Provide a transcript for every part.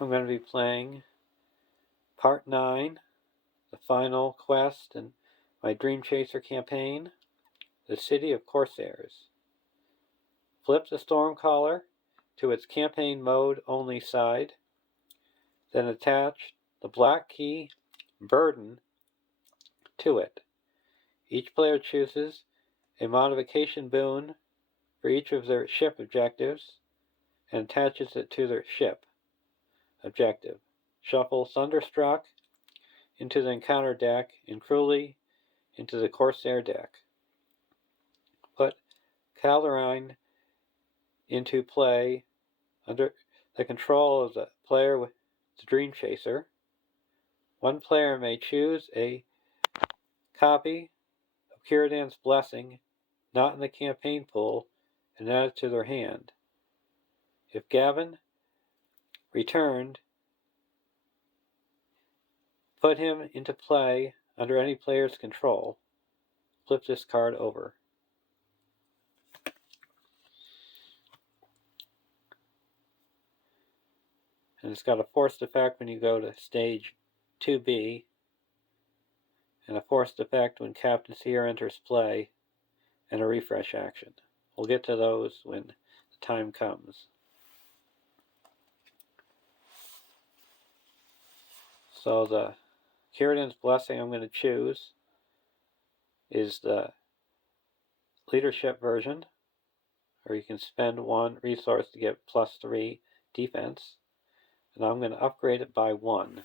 I'm going to be playing Part 9, the final quest in my Dream Chaser campaign, the City of Corsairs. Flip the Stormcaller to its campaign mode only side, then attach the black key Burden to it. Each player chooses a modification boon for each of their ship objectives and attaches it to their ship objective. Shuffle Thunderstruck into the encounter deck and Cruelly into the Corsair deck. Put Calderine into play under the control of the player with the Dream Chaser. One player may choose a copy of Círdan's Blessing not in the campaign pool and add it to their hand. If Gavin returned, put him into play under any player's control. Flip this card over. And it's got a forced effect when you go to stage 2B, and a forced effect when Captain Seer enters play, and a refresh action. We'll get to those when the time comes. So the Círdan's Blessing I'm going to choose is the leadership version, or you can spend one resource to get +3 defense, and I'm going to upgrade it by 1.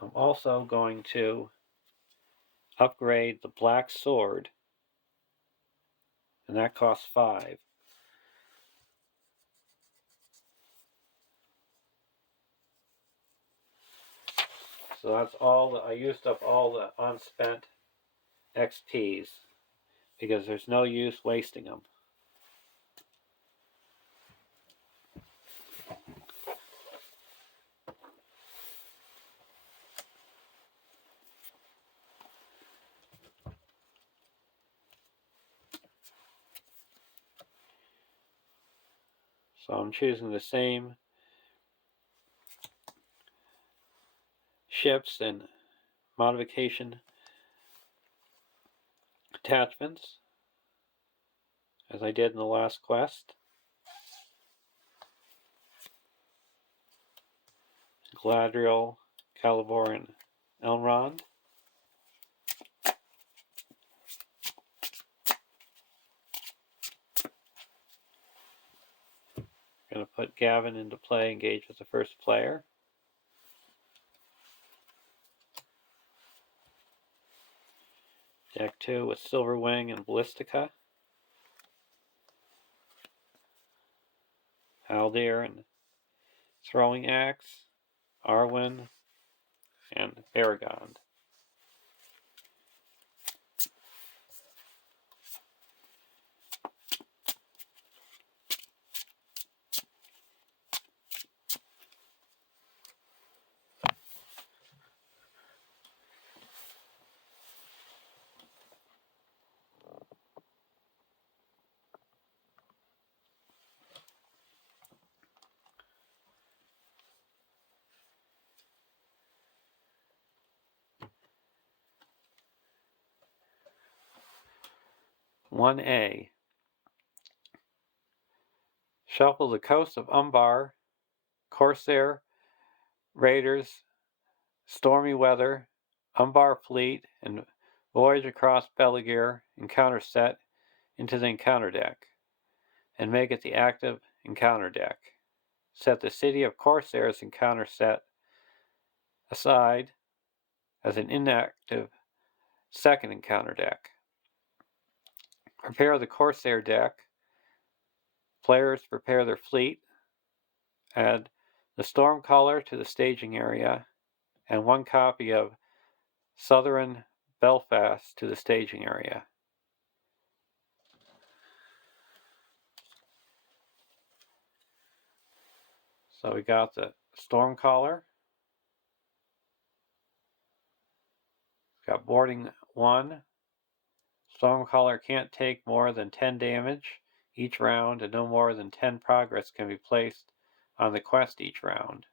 I'm also going to upgrade the Black Sword, and that costs 5. So that's all. I used up all the unspent XPs because there's no use wasting them. So I'm choosing the same ships and modification attachments as I did in the last quest. Galadriel, Calibor, and Elrond. I'm going to put Gavin into play, engage with the first player. Deck 2 with Silverwing and Ballistica. Haldir and Throwing Axe. Arwen and Aragond. One A. Shuffle the coast of Umbar, Corsair, Raiders, Stormy Weather, Umbar Fleet, and Voyage across Beligir encounter set into the encounter deck, and make it the active encounter deck. Set the City of Corsairs encounter set aside as an inactive second encounter deck. Prepare the Corsair deck. Players prepare their fleet. Add the Stormcaller to the staging area, and 1 copy of Southern Belfast to the staging area. So we got the Stormcaller. Got boarding 1. Stormcaller can't take more than 10 damage each round, and no more than 10 progress can be placed on the quest each round.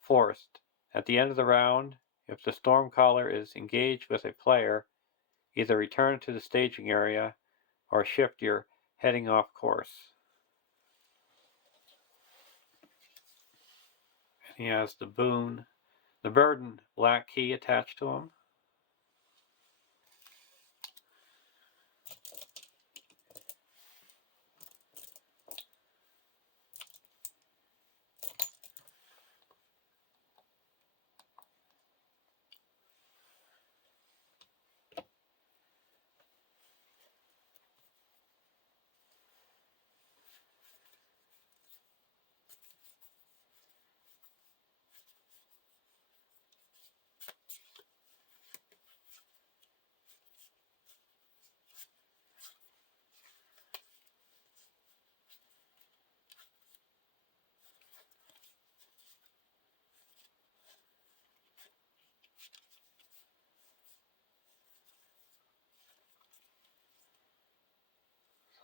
Forced. At the end of the round, if the Stormcaller is engaged with a player, either return to the staging area or shift your heading off course. And he has the burden black key attached to him.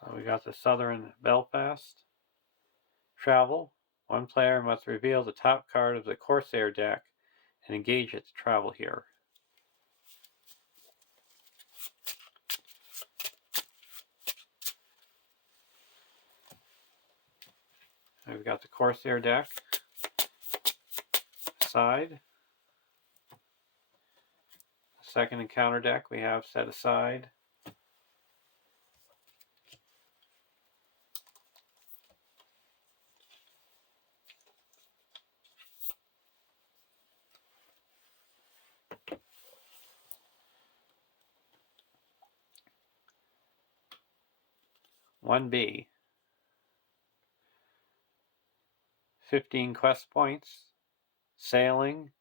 So we got the Southern Belfast. Travel. One player must reveal the top card of the Corsair deck and engage it to travel here. And we've got the Corsair deck side. The second encounter deck we have set aside. One B. 15 quest points. Sailing.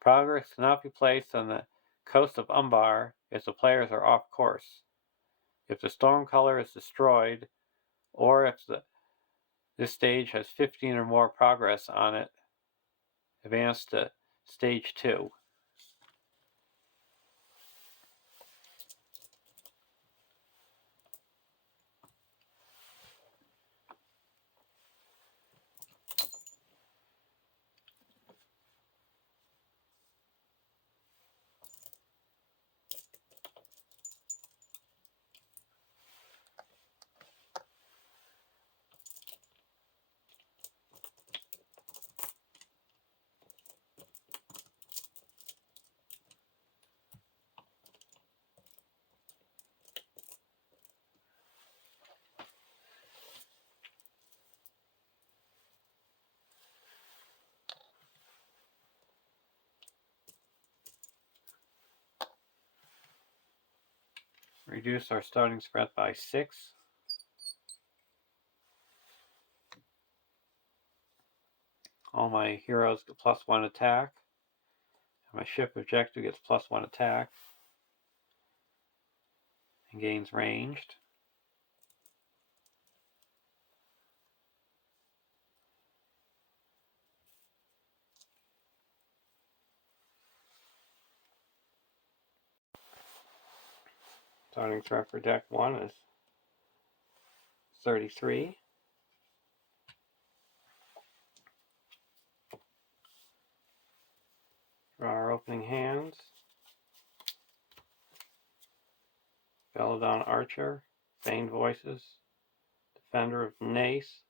Progress cannot be placed on the coast of Umbar if the players are off course. If the Stormcaller is destroyed, or if this stage has 15 or more progress on it, advance to stage 2. Reduce our starting spread by 6. All my heroes get +1 attack. And my ship objective gets +1 attack. And gains ranged. Starting threat for deck 1 is 33. Draw our opening hands. Belladon Archer, Feigned Voices, Defender of Nace,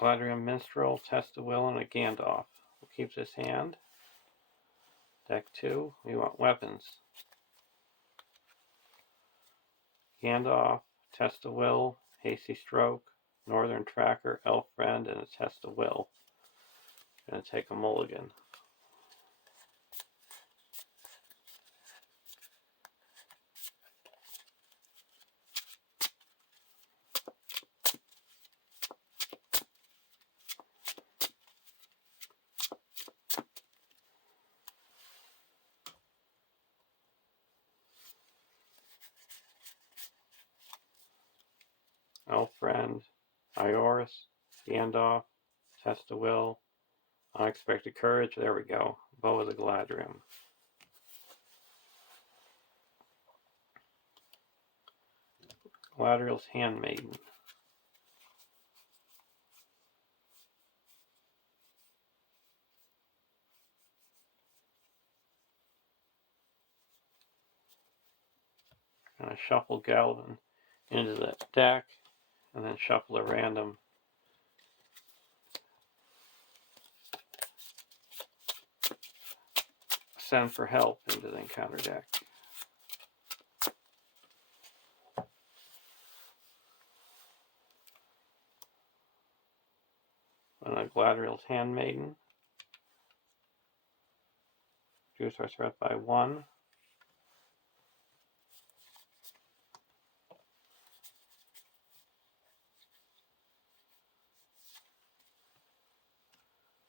Galadriel Minstrel, Test of Will, and a Gandalf. We'll keep this hand. Deck 2, we want weapons. Gandalf, Test of Will, Hasty Stroke, Northern Tracker, Elf Friend, and a Test of Will. Gonna take a mulligan. Elf Friend, Ioris, Gandalf, Test of Will, Unexpected Courage. There we go. Bow of the Galadriel. Galadriel's Handmaiden. I'm going to shuffle Galvin into the deck and then shuffle a random Send for Help into the encounter deck. And then Galadriel's Handmaiden. Reduce our threat by 1.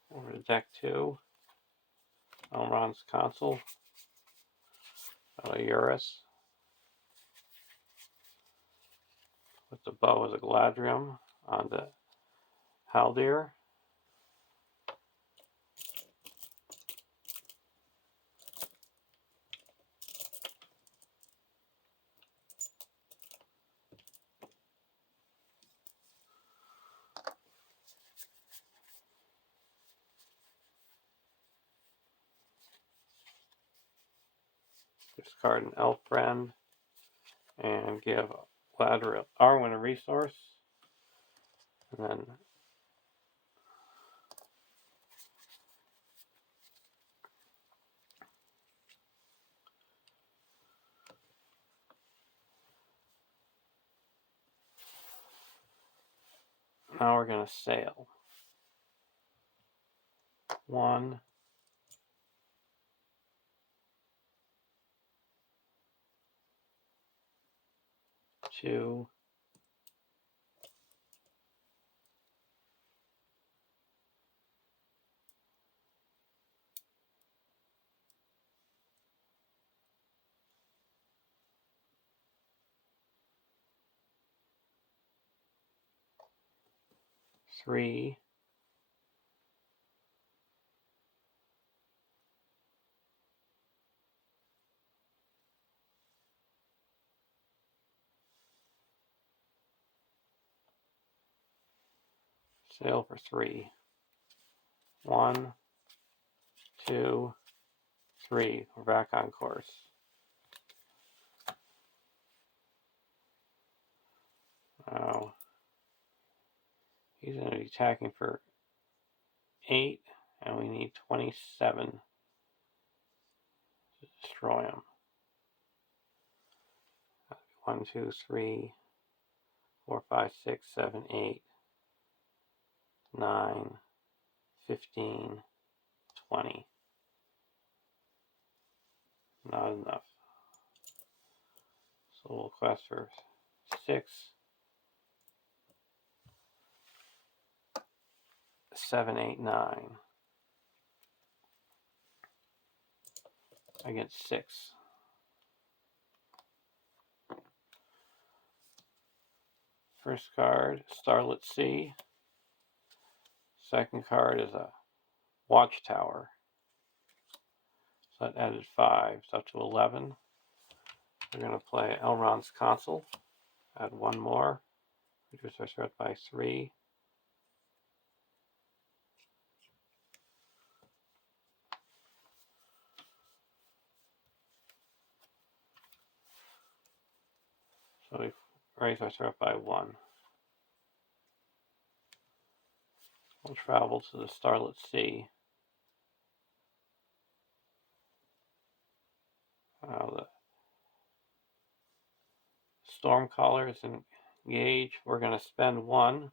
Over to deck 2. Elrond's Consul. Eurus. With the Bow of the Galadriel on the Haldir. Discard an elf friend and give Galadriel Arwen a resource. And then now we're going to sail. 1, 2, 3, 3. 1, 2, 3. We're back on course. Now, he's going to be attacking for 8, and we need 27 to destroy him. 1, 2, 3, 4, 5, 6, 7, 8, 9, 15, 20. Not enough. So we'll quest for 6, 7, 8, 9. Against 6. First card, Starlit Sea. Second card is a Watchtower. So that added 5, so up to 11. We're going to play Elrond's Consul. Add 1 more. Reduce our threat by 3. So we raise our threat by 1. We'll travel to the Starlit Sea. The Stormcaller is engaged. We're going to spend 1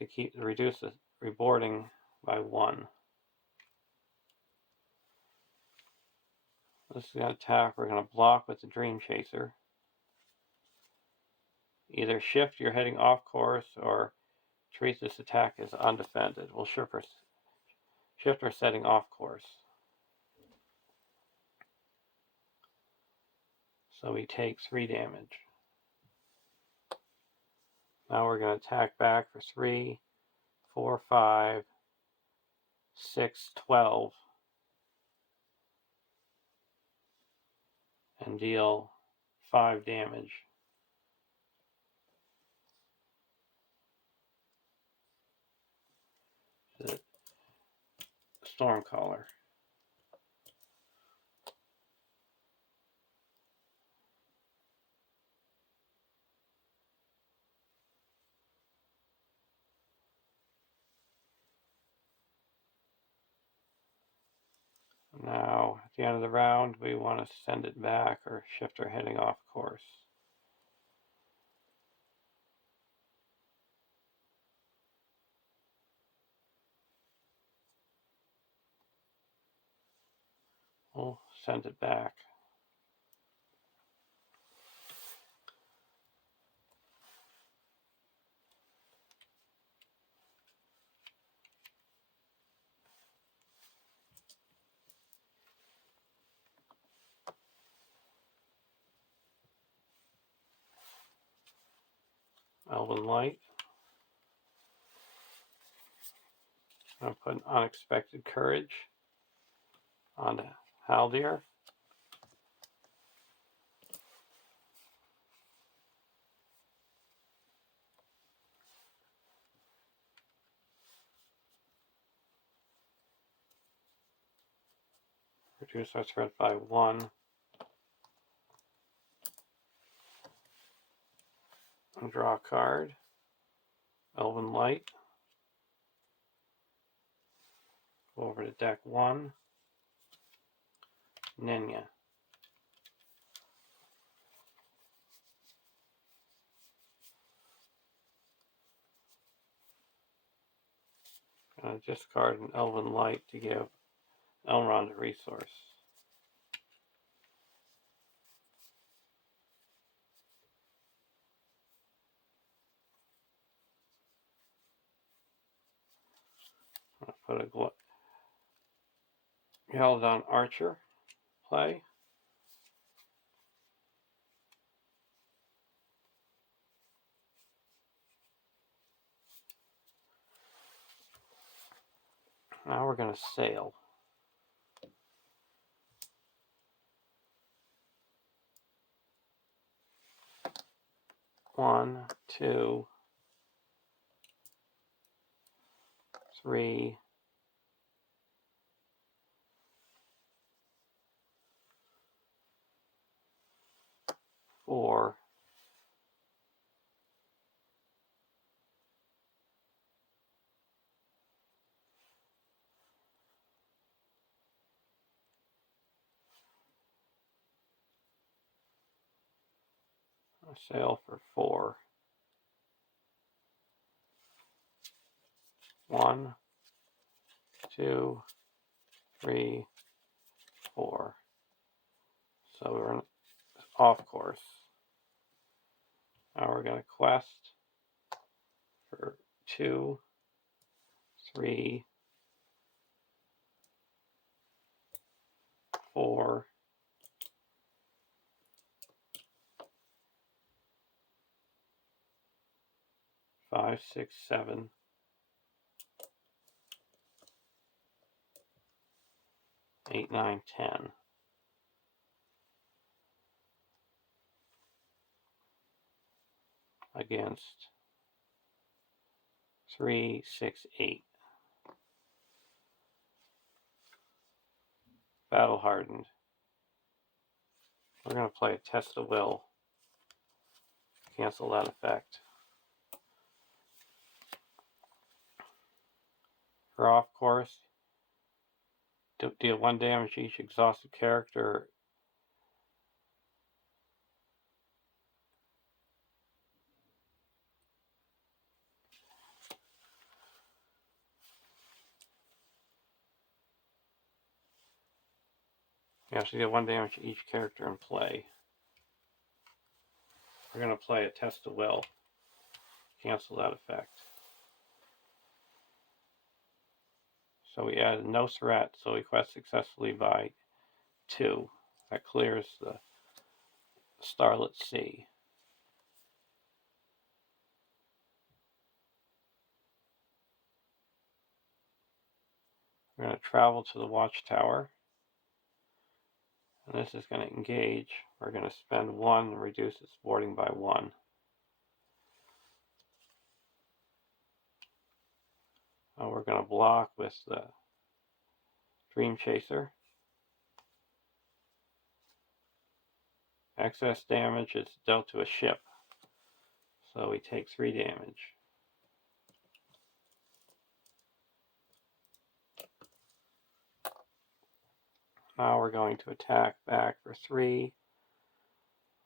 to reduce the reboarding by 1. This is going to attack. We're going to block with the Dream Chaser. Either shift your heading off course or treat this attack as undefended. We'll shift our setting off course. So we take 3 damage. Now we're going to attack back for 3, 4, 5, 6, 12. and deal 5 damage. The Stormcaller. Now, at the end of the round, we want to send it back or shift our heading off course. We'll send it back. Elven Light. I'm going to put an Unexpected Courage on the Haldir. Reduce our threat by 1. And draw a card. Elven Light. Go over to deck 1. Nenya. Gonna discard an Elven Light to give Elrond a resource. I'll put a Geldon Archer play. Now we're going to sail. 1, 2, 3, 4, 'Sail for 4. 1, 2, 3, 4. So we're off course. Now we're going to quest for 2, 3, 4, 5, 6, 7, 8, 9, 10. Against 3, 6, 8. Battle hardened. We're going to play a Test of Will. Cancel that effect. For off course, deal 1 damage to each exhausted character. You have to deal 1 damage to each character in play. We're going to play a Test of Will. Cancel that effect. So we added no threat, so we quest successfully by 2. That clears the Starlit Sea. We're going to travel to the Watchtower. And this is going to engage. We're going to spend 1 and reduce its boarding by 1. We're going to block with the Dream Chaser. Excess damage is dealt to a ship, so we take 3 damage. Now we're going to attack back for 3,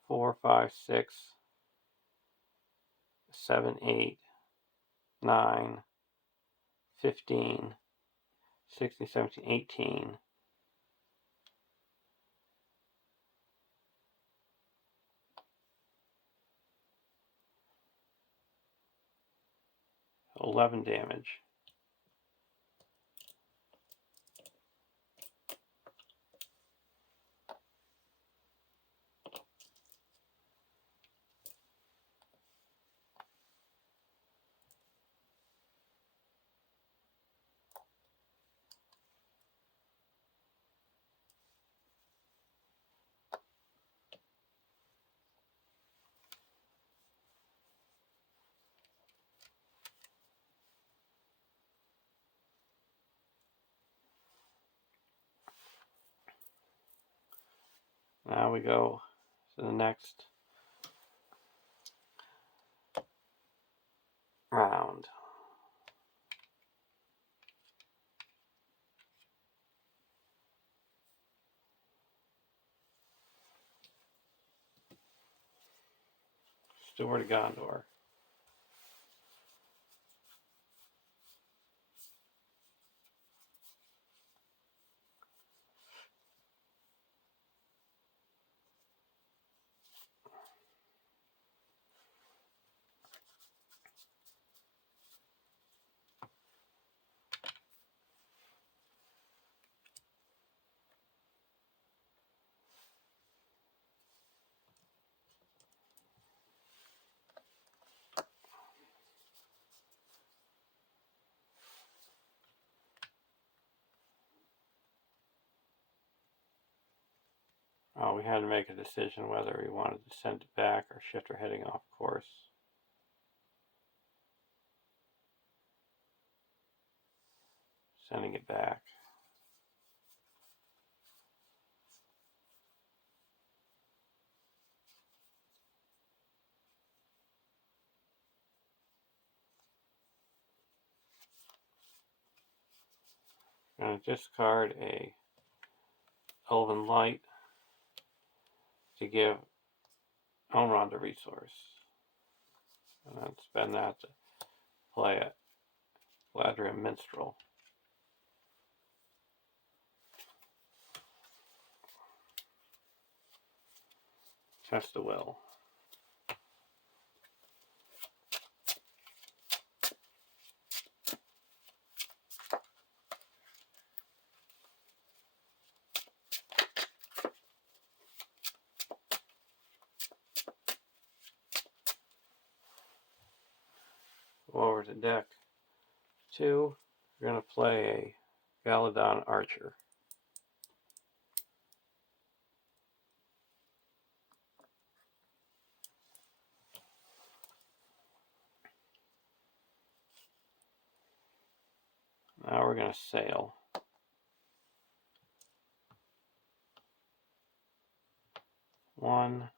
4, 5, 6, 7, 8, 9, 15, 16, 17, 18. $11 damage. Now we go to the next round. Steward of Gondor. We had to make a decision whether we wanted to send it back or shift our heading off course. Sending it back. I'm going to discard a Elven Light to give Elrond a resource. And then spend that to play a Galadriel Minstrel. Test the will. Go over to deck 2. We're going to play a Galadon Archer. Now we're going to sail. 1,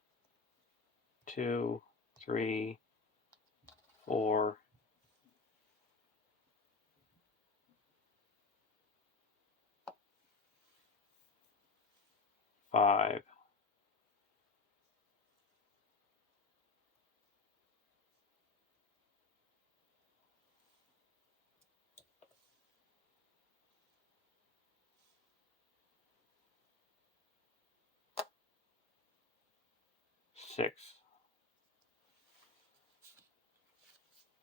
2, 3, 4, 5, 6.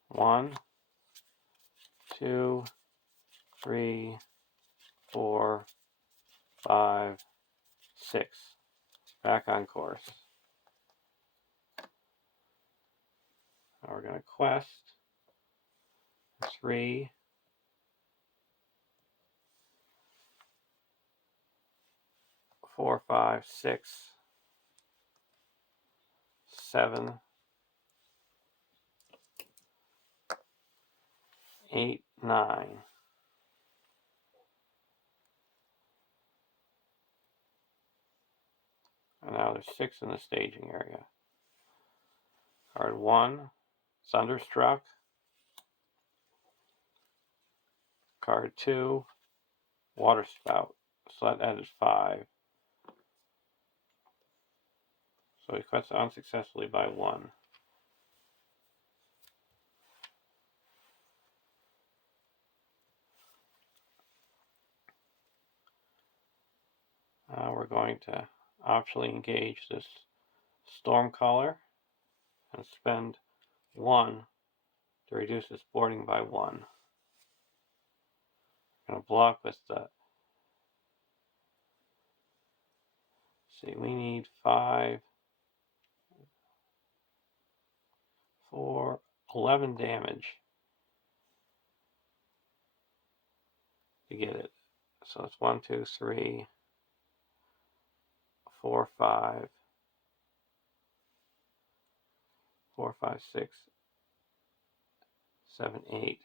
1, 2, 3, 4, 5, 6. Back on course. Now we're going to quest 3, 4, 5, 6, 7, 8, 9. And now there's 6 in the staging area. Card 1, Thunderstruck. Card 2, Water Spout. So that is 5. So he cuts unsuccessfully by 1. Now we're going to optionally engage this Stormcaller and spend 1 to reduce its boarding by 1. I'm going to block with the... See, we need 5, 4, 11 damage to get it. So it's 1, 2, 3, 4, 5, 4, 5, 6, 7, 8.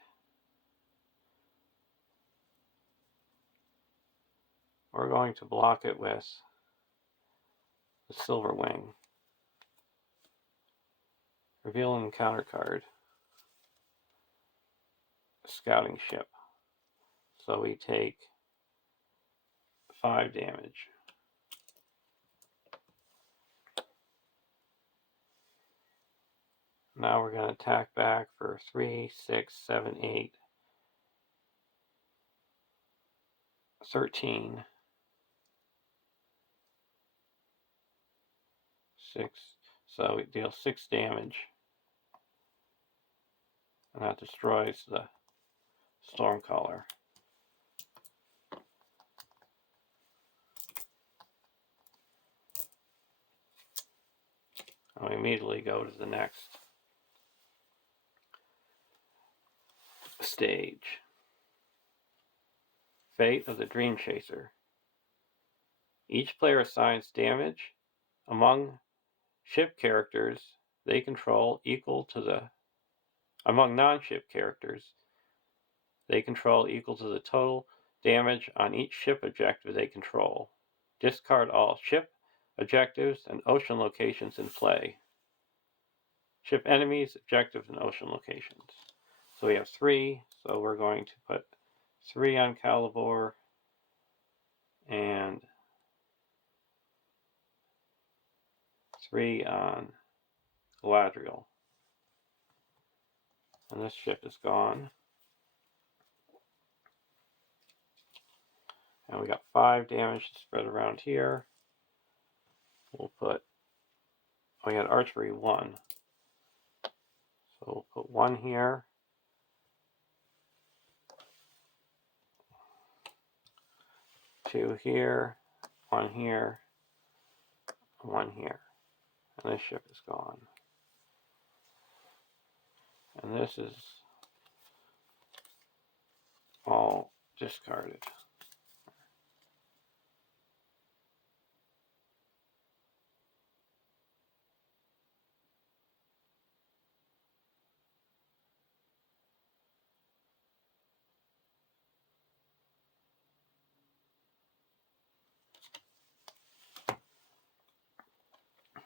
We're going to block it with the Silver Wing. Reveal an encounter card. A scouting ship. So we take 5 damage. Now we're going to attack back for 3, 6, 7, 8, 13, 6. So we deal 6 damage. And that destroys the Stormcaller. And we immediately go to the next stage. Fate of the Dream Chaser. Each player assigns damage among ship characters they control equal to the... among non-ship characters they control equal to the total damage on each ship objective they control. Discard all ship objectives and ocean locations in play. Ship enemies, objectives, and ocean locations. So we have 3, so we're going to put 3 on Calibor and 3 on Galadriel. And this ship is gone. And we got 5 damage to spread around here. We'll put, we had archery 1. So we'll put 1 here. 2 here, 1 here, 1 here. And this ship is gone. And this is all discarded.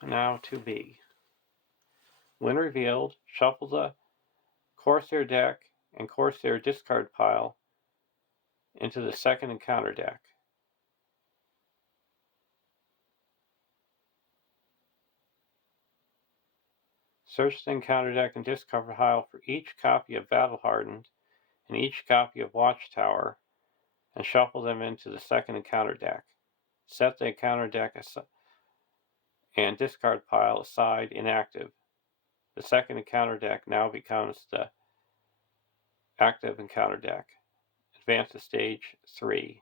Now 2B. When revealed, shuffle the Corsair deck and Corsair discard pile into the second encounter deck. Search the encounter deck and discard pile for each copy of Battle Hardened and each copy of Watchtower and shuffle them into the second encounter deck. Set the encounter deck and discard pile aside inactive. The second encounter deck now becomes the active encounter deck. Advance to stage 3.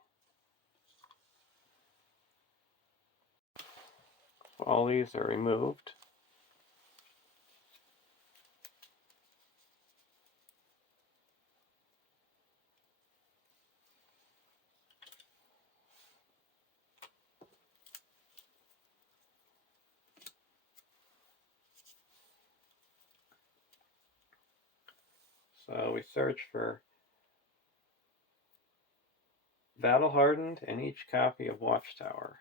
All these are removed. So we search for Battle Hardened and each copy of Watchtower.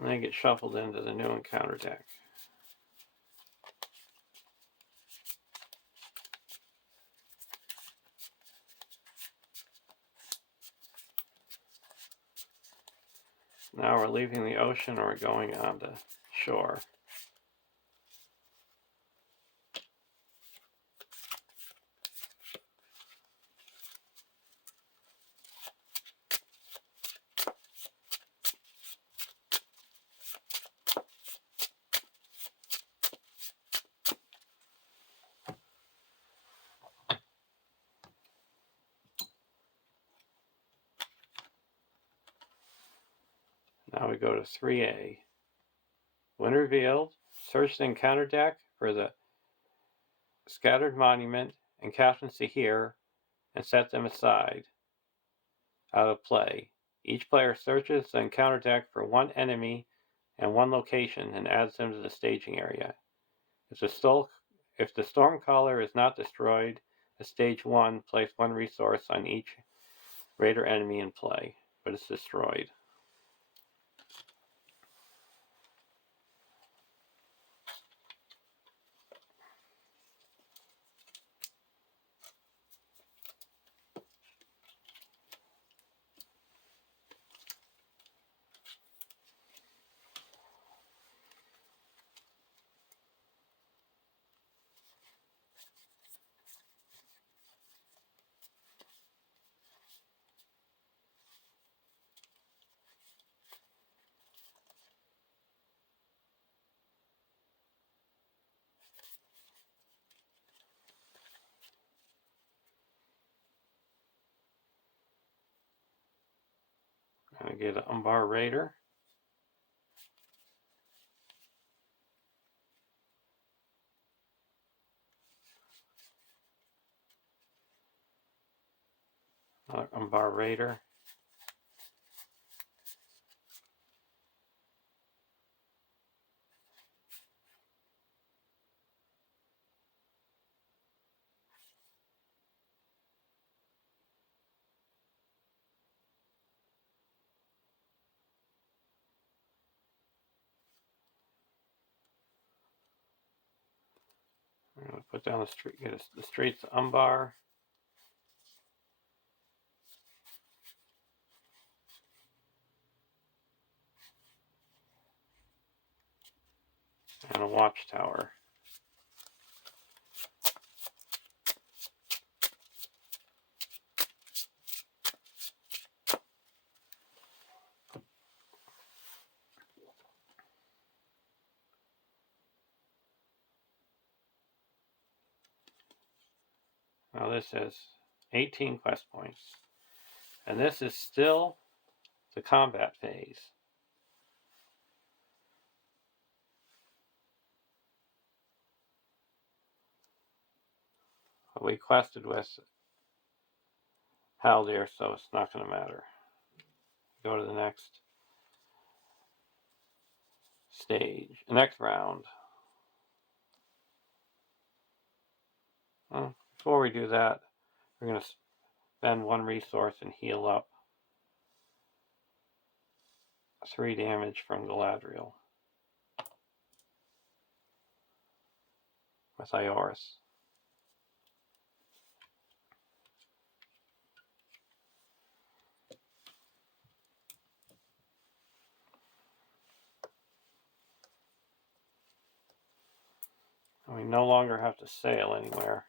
And they get shuffled into the new encounter deck. Now we're leaving the ocean or we're going on to shore. Now we go to 3A. When revealed, search the encounter deck for the Scattered Monument and Captaincy here and set them aside out of play. Each player searches the encounter deck for one enemy and one location and adds them to the staging area. If the storm caller is not destroyed at stage 1, place one resource on each raider enemy in play, but it's destroyed. I get an Umbar Raider. Another Umbar Raider. I'm going to put down the street, get the streets Umbar. And a Watchtower. Now this is 18 quest points. And this is still the combat phase. We quested with Haldir, so it's not going to matter. Go to the next stage, next round. Before we do that, we're going to spend one resource and heal up 3 damage from Galadriel with Ioris. We no longer have to sail anywhere.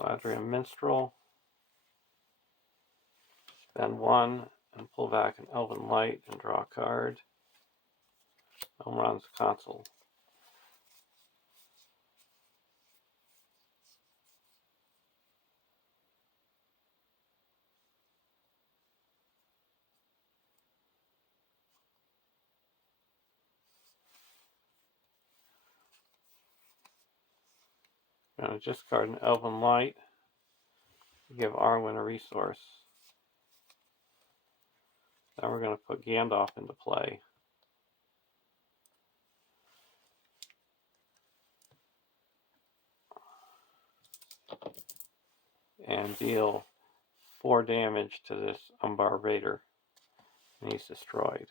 Galadriel Minstrel. Spend 1 and pull back an Elven Light and draw a card. Elrond's Console. I'm going to discard an Elven Light to give Arwen a resource. Then we're going to put Gandalf into play. And deal 4 damage to this Umbar Raider. And he's destroyed.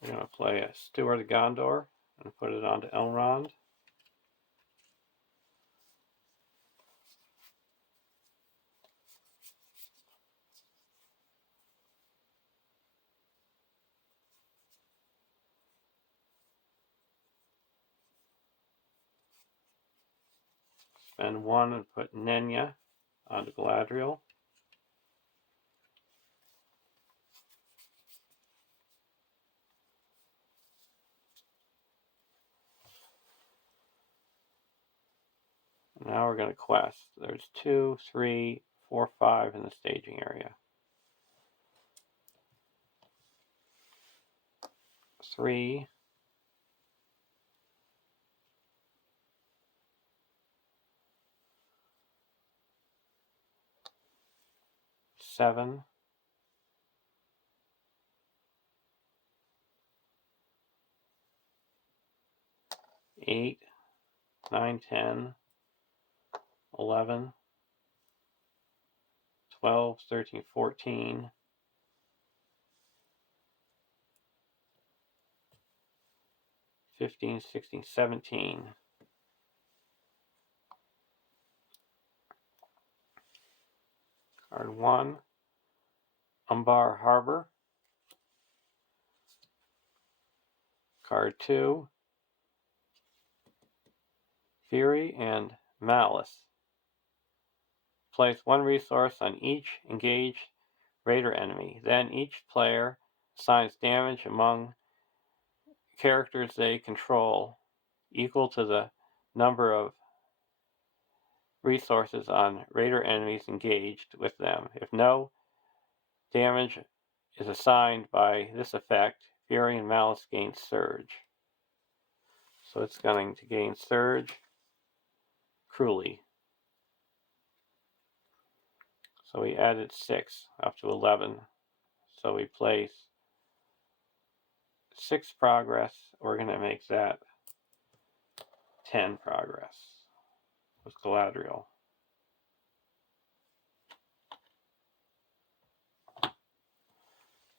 We're going to play a Steward of Gondor and put it onto Elrond. Spend 1 and put Nenya onto Galadriel. Now we're going to quest. There's 2, 3, 4, 5 in the staging area. 3, 7, 8, 9, 10, 11, 12, 13, 14, 15, 16, 17. Card 1, Umbar Harbor. Card 2, Fury and Malice. Place 1 resource on each engaged Raider enemy. Then each player assigns damage among characters they control equal to the number of resources on Raider enemies engaged with them. If no damage is assigned by this effect, Fury and Malice gain Surge. So it's going to gain Surge cruelly. So we added 6 up to 11. So we place 6 progress. We're going to make that 10 progress with Galadriel.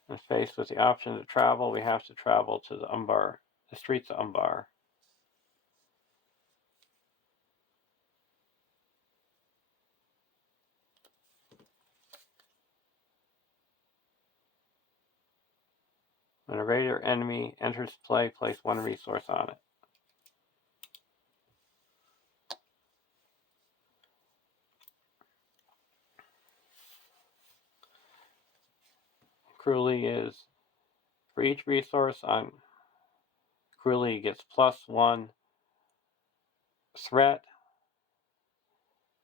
And faced with the option to travel, we have to travel to the streets of Umbar. When a Raider enemy enters play, place 1 resource on it. Cruelly is, for each resource on Cruelly gets +1 threat,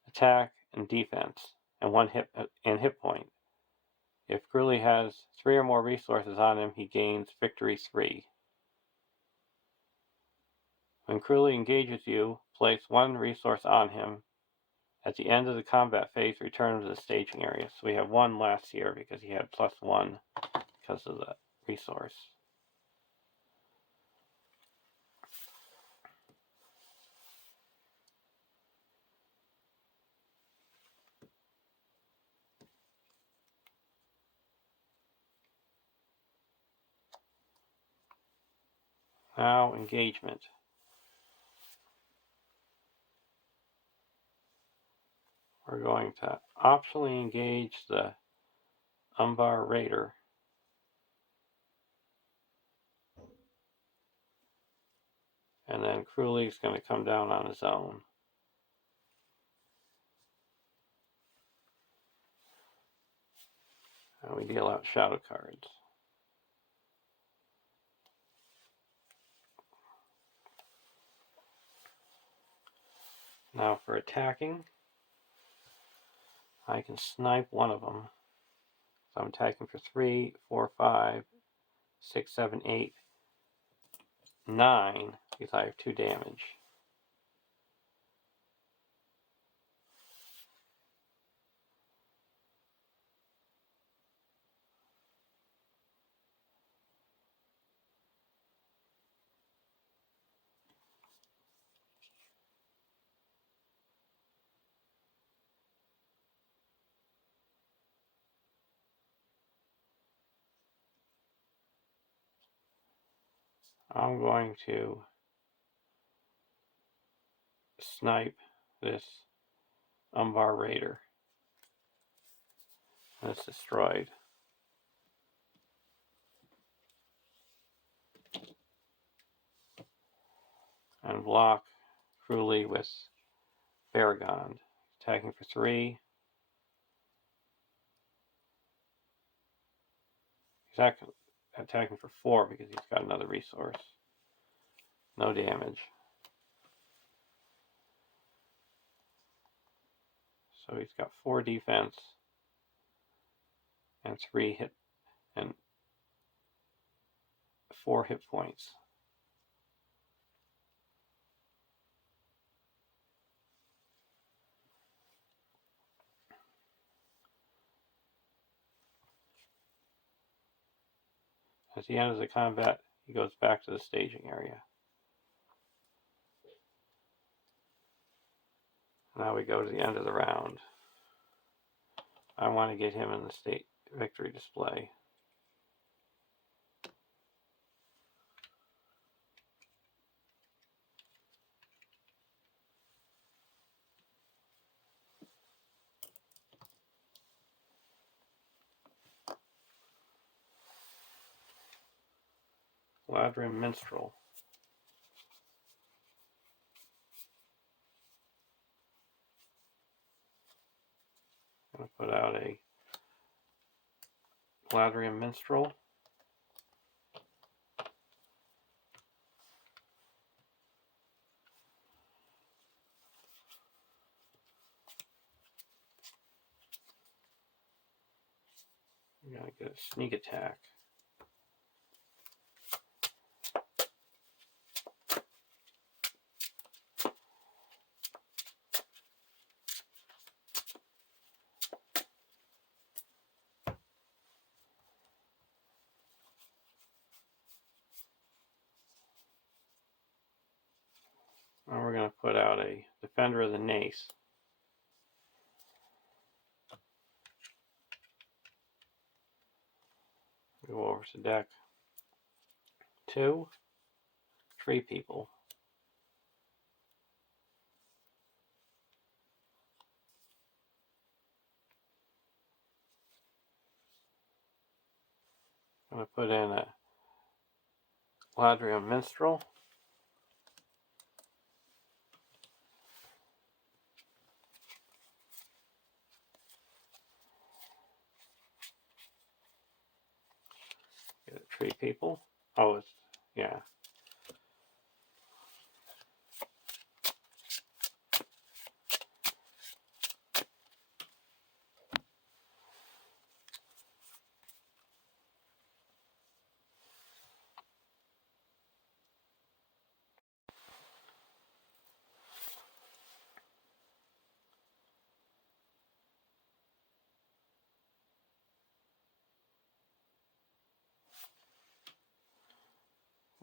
attack, and defense, and 1 hit point. If Cruelly has 3 or more resources on him, he gains victory 3. When Cruelly engages you, place 1 resource on him. At the end of the combat phase, return him to the staging area. So we have 1 last here because he had +1 because of the resource. Now engagement. We're going to optionally engage the Umbar Raider. And then Cruelly's going to come down on his own. And we deal out shadow cards. Now for attacking, I can snipe one of them. So I'm attacking for 3, 4, 5, 6, 7, 8, 9, because I have 2 damage. I'm going to snipe this Umbar Raider. And it's destroyed. And block Cruelly with Barragond. Attacking for 3. He's attacking for 4 because he's got another resource. No damage. So he's got 4 defense and 3 hit and 4 hit points. At the end of the combat, he goes back to the staging area. Now we go to the end of the round. I want to get him in the state victory display. Ladrim Minstrel. I'm going to put out a Ladrim Minstrel. I'm going to get a sneak attack. And we're going to put out a Defender of the Nace. Go over to deck 2, Tree People. I'm going to put in a Ladrim Minstrel. Get a Tree People. Oh, it's, yeah.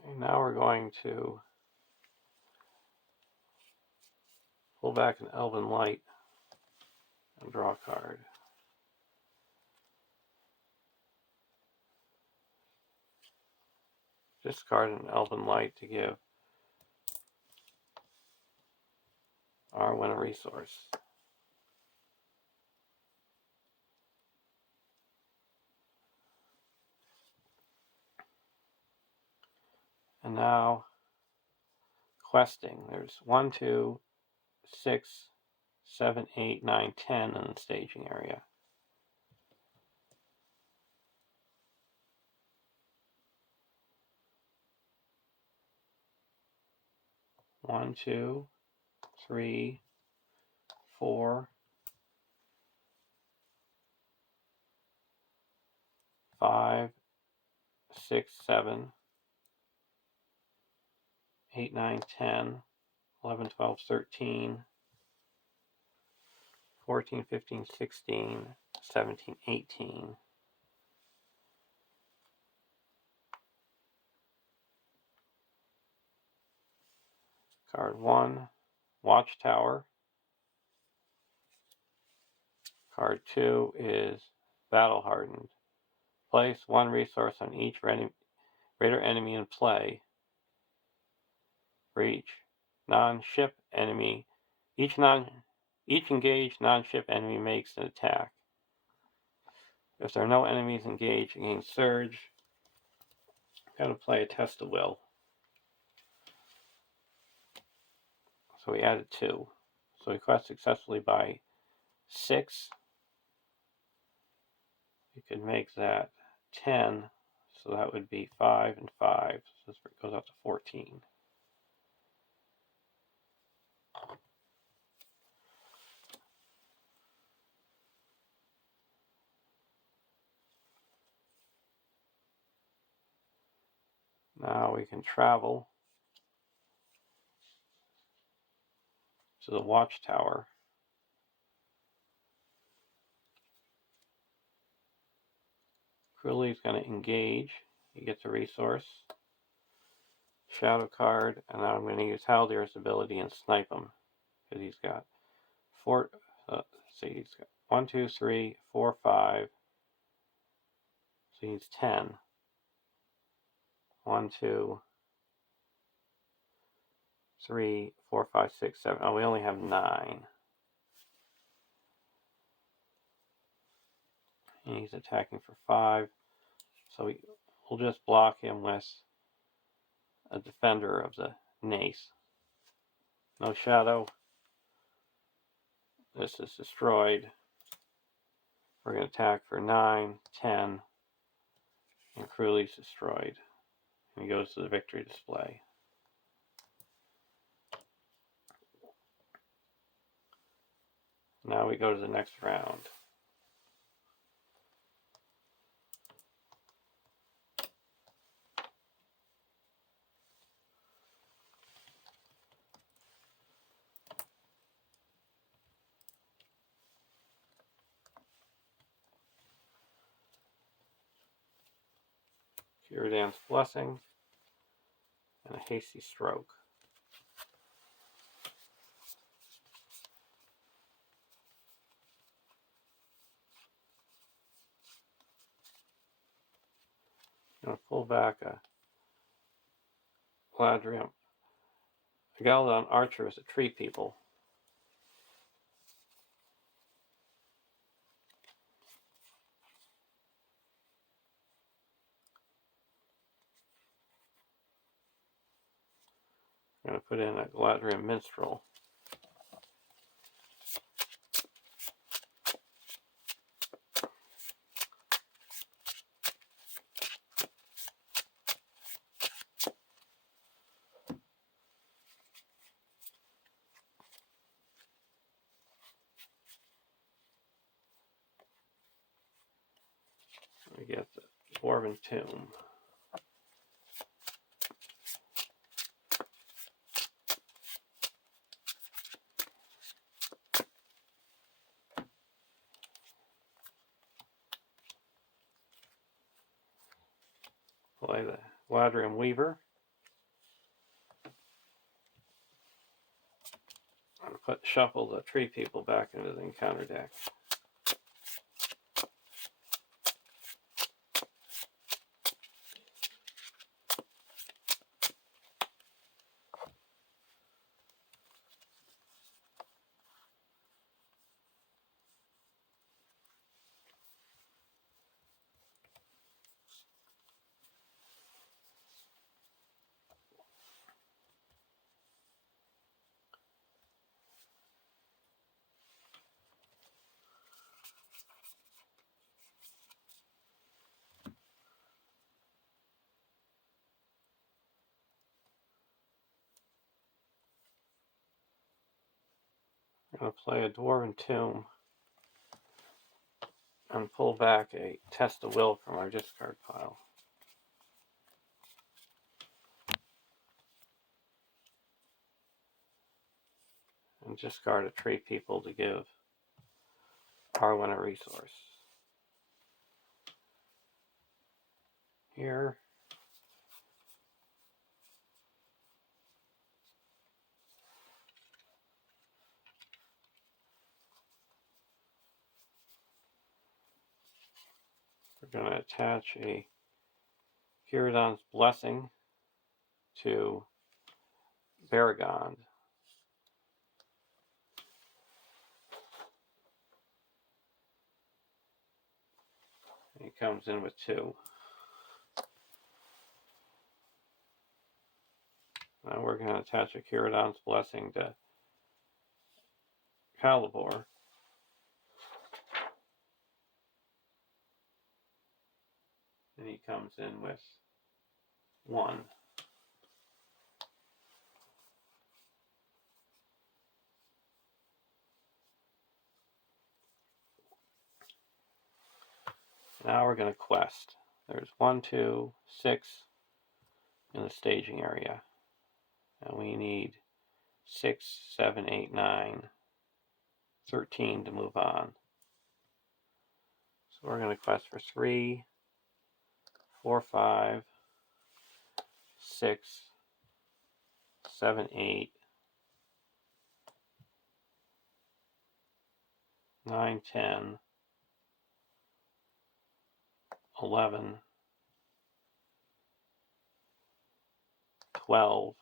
And now we're going to pull back an Elven Light and draw a card. discard an Elven Light to give Arwen a resource. And now questing. There's 1, 2, 6, 7, 8, 9, 10 in the staging area. 1, 2, 3, 4, 5, 6, 7, 8, 9, 10, 11, 12, 13, 14, 15, 16, 17, 18. Card 1, Watchtower. Card 2 is Battle Hardened. Place 1 resource on each raider enemy in play. For each non-ship enemy, each engaged non-ship enemy makes an attack. If there are no enemies engaged against Surge, gotta play a Test of Will. So we added 2. So we quest successfully by 6. You could make that 10, so that would be 5 and 5. So this goes up to 14. Now we can travel to the Watchtower. Cruelly is going to engage. He gets a resource. Shadow card, and now I'm going to use Haldir's ability and snipe him. Because he's got 4, he's got 1, 2, 3, 4, 5. So he's 10. 1, 2, 3, 4, 5, 6, 7. Oh, we only have 9. And he's attacking for 5. So we'll just block him with a defender of the Nace. No shadow. This is destroyed. We're going to attack for 9, 10, and Cruelly's destroyed. And he goes to the victory display. Now we go to the next round. Curadan's Blessing, and a Hasty Stroke. I'm going to pull back a Gladrium. A Galadon Archer is a Tree People. I'm going to put in a Galadrium Minstrel. We get the Dwarven Tomb. Play the Galadrium Weaver. And shuffle the Tree People back into the encounter deck. I'm going to play a Dwarven Tomb and pull back a Test of Will from our discard pile. And discard a Tree People to give Arwen a resource. Here. We're going to attach a Hiradon's Blessing to Baragond. He comes in with 2. Now we're going to attach a Hiradon's Blessing to Calibor. And he comes in with 1. Now we're going to quest. There's 1, 2, 6 in the staging area. And we need 6, 7, 8, 9, 13 to move on. So we're going to quest for 3, 4, 5, 6, 7, 8, 9, 10, 11, 12,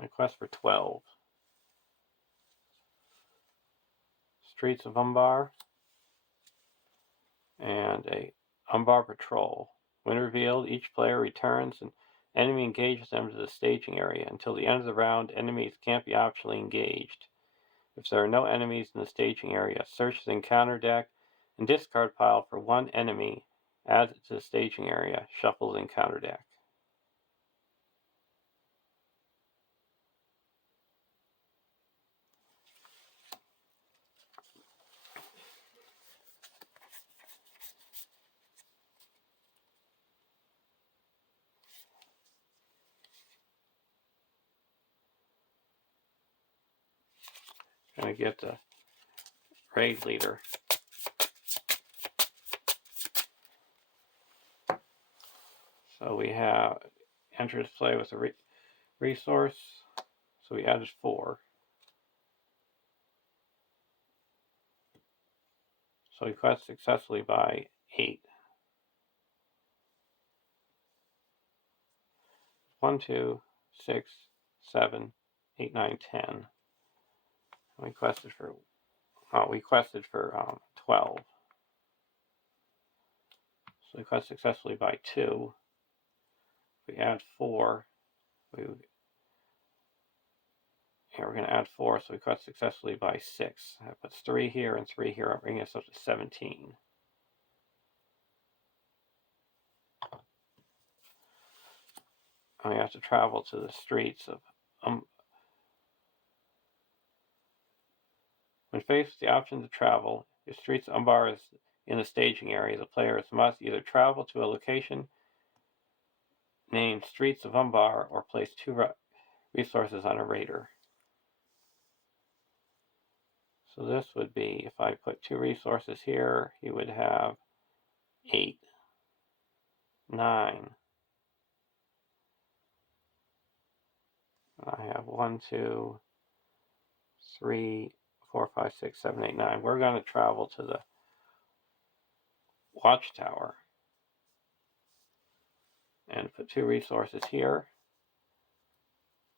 I quest for 12. Streets of Umbar and a Umbar Patrol. When revealed, each player returns and enemy engages them to the staging area. Until the end of the round, enemies can't be optionally engaged. If there are no enemies in the staging area, search the encounter deck and discard pile for 1 enemy, add it to the staging area, shuffle the encounter deck. Gonna get the raid leader. So we have enters play with a resource. So we added 4. So we quest successfully by 8. 1, 2, 6, 7, 8, 9, 10. We quested for 12. So we quest successfully by 2. We add 4. We're going to add 4, so we quest successfully by 6. That puts 3 here and 3 here, bringing us up to 17. And we have to travel to the streets of When faced with the option to travel, if Streets of Umbar is in the staging area, the players must either travel to a location named Streets of Umbar or place 2 resources on a raider. So this would be, if I put 2 resources here, he would have 8, 9. I have 1, 2, 3, 4, 5, 6, 7, 8, 9. We're going to travel to the watchtower and put 2 resources here.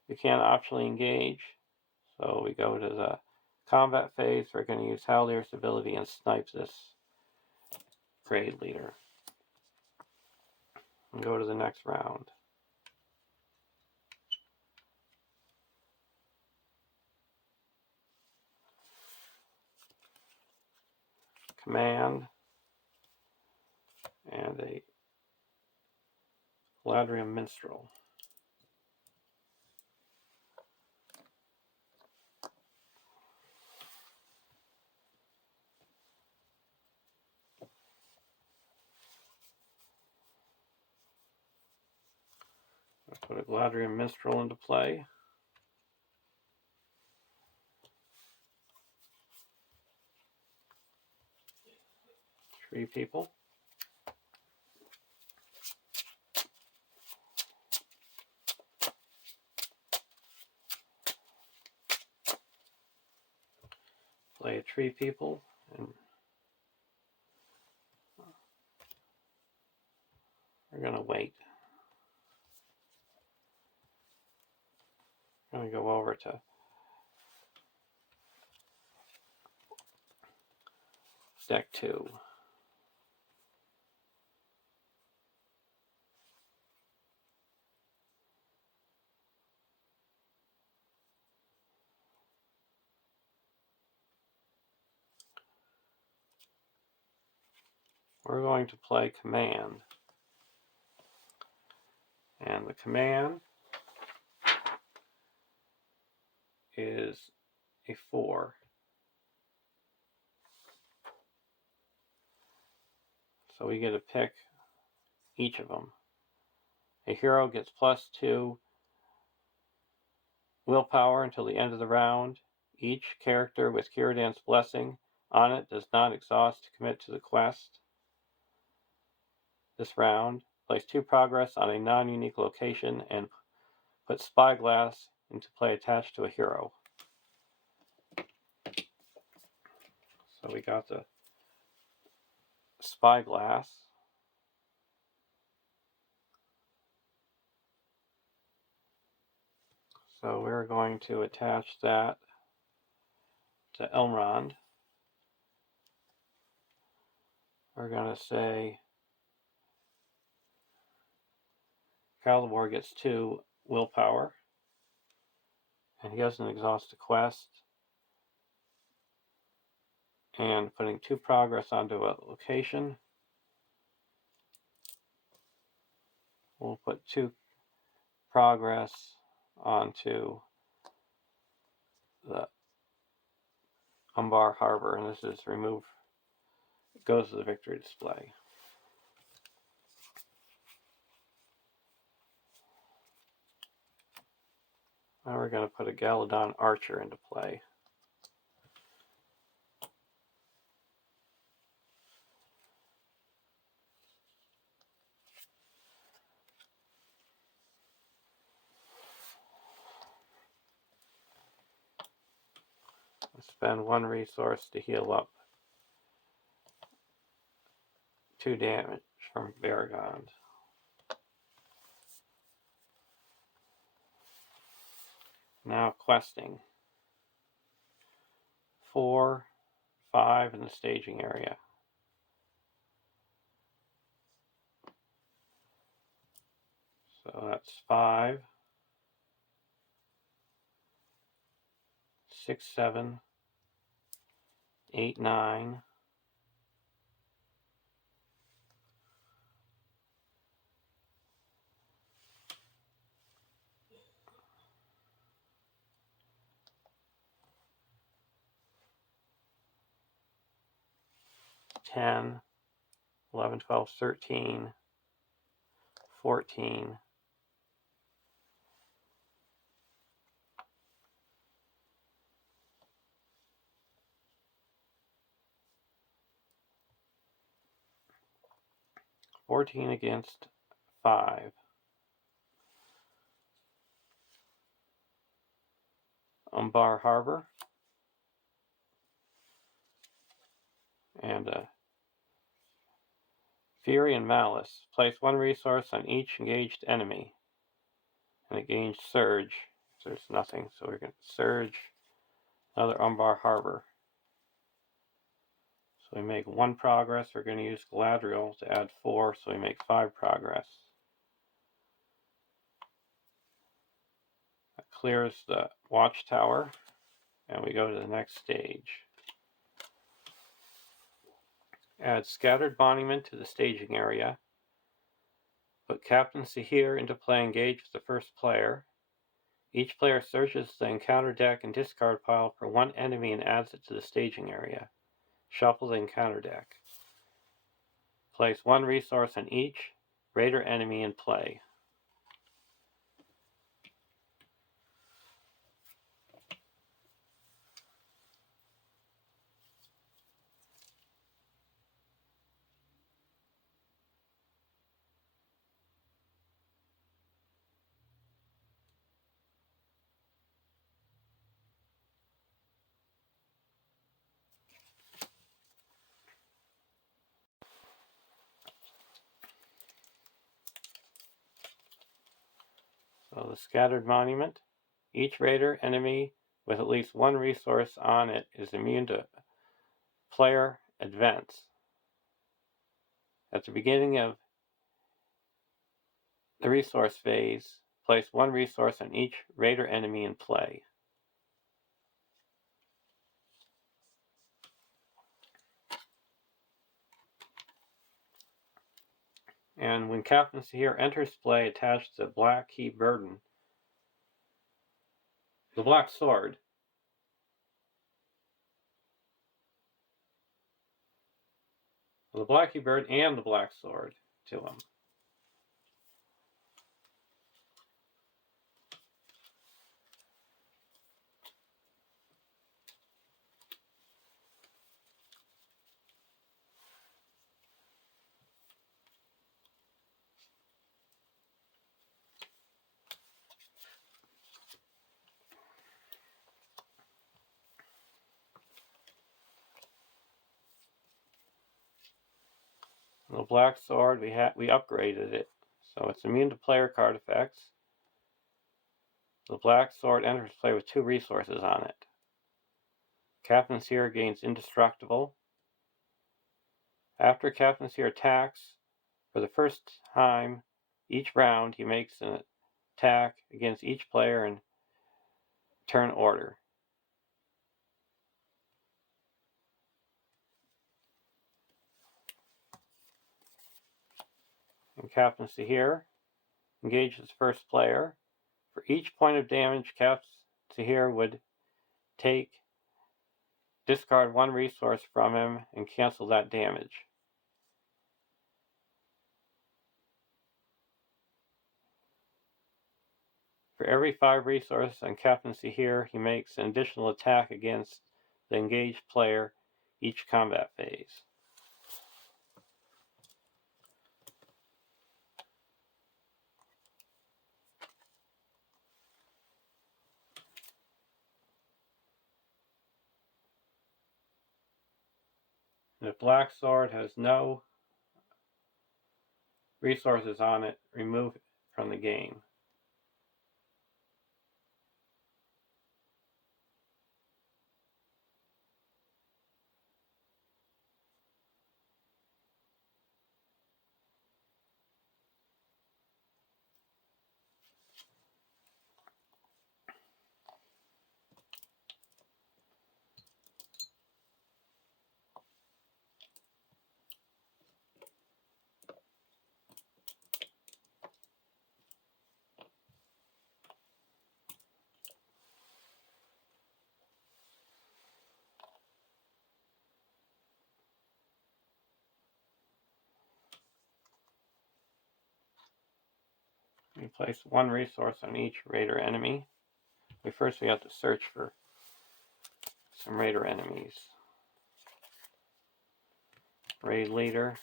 We can't optionally engage, so we go to the combat phase. We're going to use Haldir's ability and snipe this raid leader. And go to the next round. Command and a Galadriel Minstrel. Put a Galadriel Minstrel into play. Three people. Play a tree people, and we're going to wait. I'm going to go over to deck 2. We're going to play command. And the command is a 4. So we get to pick each of them. A hero gets +2 willpower until the end of the round. Each character with Círdan's blessing on it does not exhaust to commit to the quest. This round, place 2 progress on a non-unique location and put Spyglass into play attached to a hero. So we got the Spyglass. So we're going to attach that to Elrond. We're going to say Caldor gets 2 willpower, and he doesn't exhaust the quest. And putting 2 progress onto a location, we'll put 2 progress onto the Umbar Harbor, and this is remove. It goes to the victory display. Now we're going to put a Galadon Archer into play. Spend 1 resource to heal up 2 damage from Varagond. Now questing. 4, 5 in the staging area. So that's 5, 6, 7, 8, 9. 10, 11, 12, 13, 14, 14 against 5. Umbar Harbor. And Fury and Malice. Place 1 resource on each engaged enemy. And it gains Surge. So there's nothing. So we're going to Surge another Umbar Harbor. So we make 1 progress. We're going to use Galadriel to add 4. So we make 5 progress. That clears the Watchtower. And we go to the next stage. Add Scattered Monument to the staging area. Put Captain Sahir into play engaged with the first player. Each player searches the encounter deck and discard pile for 1 enemy and adds it to the staging area. Shuffle the encounter deck. Place 1 resource on each raider enemy in play. the Scattered Monument. Each raider enemy with at least one resource on it is immune to player events. At the beginning of the resource phase, place one resource on each raider enemy in play. And when Captain Sahir enters play attached to the black key burden, the black sword, the black key bird and the black sword to him. The black sword, we upgraded it, so it's immune to player card effects. The black sword enters play with 2 resources on it. Captain Seer gains indestructible. After Captain Seer attacks, for the first time each round, he makes an attack against each player in turn order. And Captain Sahir engages first player. For each point of damage, Captain Sahir would discard 1 resource from him and cancel that damage. For every 5 resources on Captain Sahir, he makes an additional attack against the engaged player each combat phase. The black sword has no resources on it, remove it from the game. We place 1 resource on each raider enemy. First we have to search for some raider enemies. Raid leader.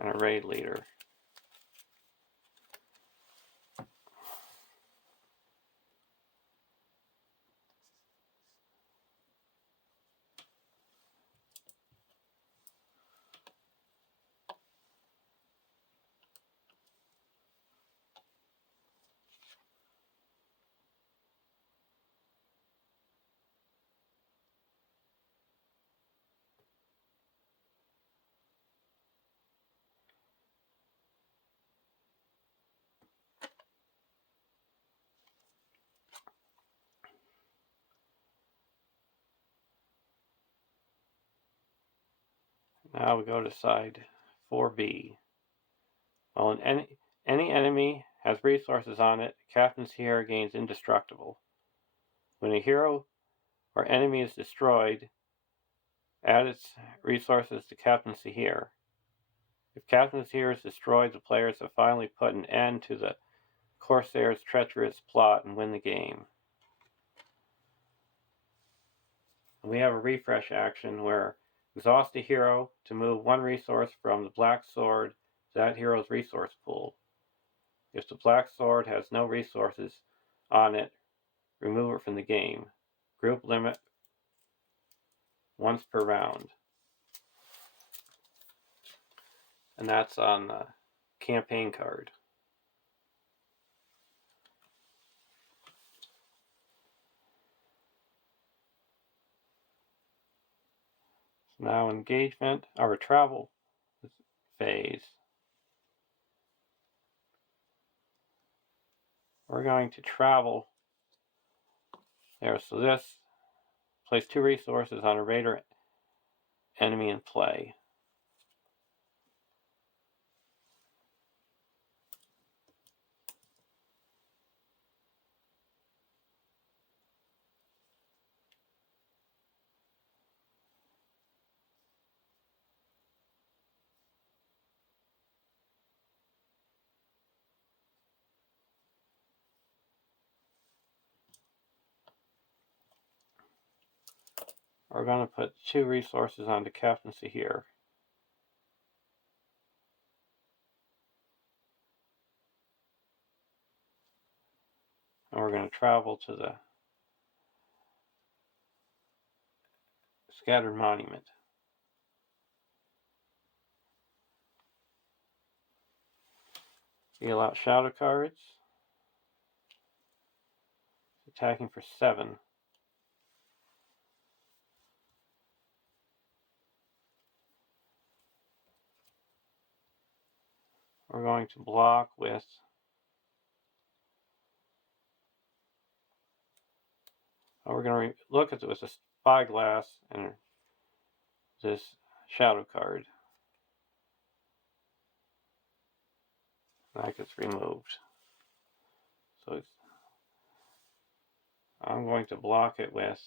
And a raid leader. Now we go to side 4B. While any enemy has resources on it, Captain Sahir gains indestructible. When a hero or enemy is destroyed, add its resources to Captain Sahir. If Captain Sahir is destroyed, the players have finally put an end to the Corsairs' treacherous plot and win the game. And we have a refresh action where exhaust a hero to move 1 resource from the black sword to that hero's resource pool. If the black sword has no resources on it, remove it from the game. Group limit once per round. And that's on the campaign card. So now engagement, our travel phase. We're going to travel there. So this, place 2 resources on a raider enemy in play. We're going to put 2 resources onto captaincy here. And we're going to travel to the scattered monument. Deal out shadow cards. Attacking for 7. We're going to block with we're going to look at it with a spyglass and this shadow card. That gets removed. So I'm going to block it with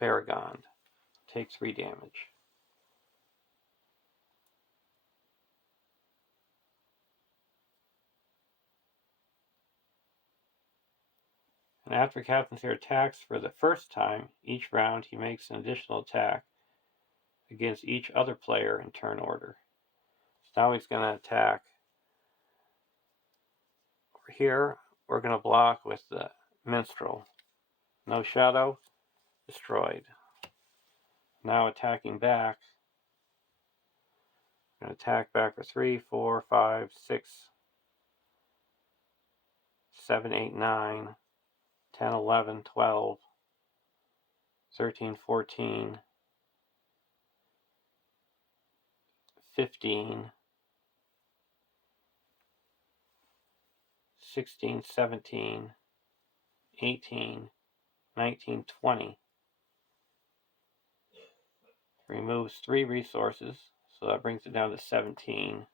Paragon. Take 3 damage. And after Captain Seer attacks for the first time, each round he makes an additional attack against each other player in turn order. So now he's going to attack over here. We're going to block with the Minstrel. No shadow, destroyed. Now attacking back. I'm going to attack back for 3, 4, 5, 6, 7, 8, 9, 10, 11, 12, 13, 14, 15, 16, 17, 18, 19, 20. Removes 3 resources, so that brings it down to 17.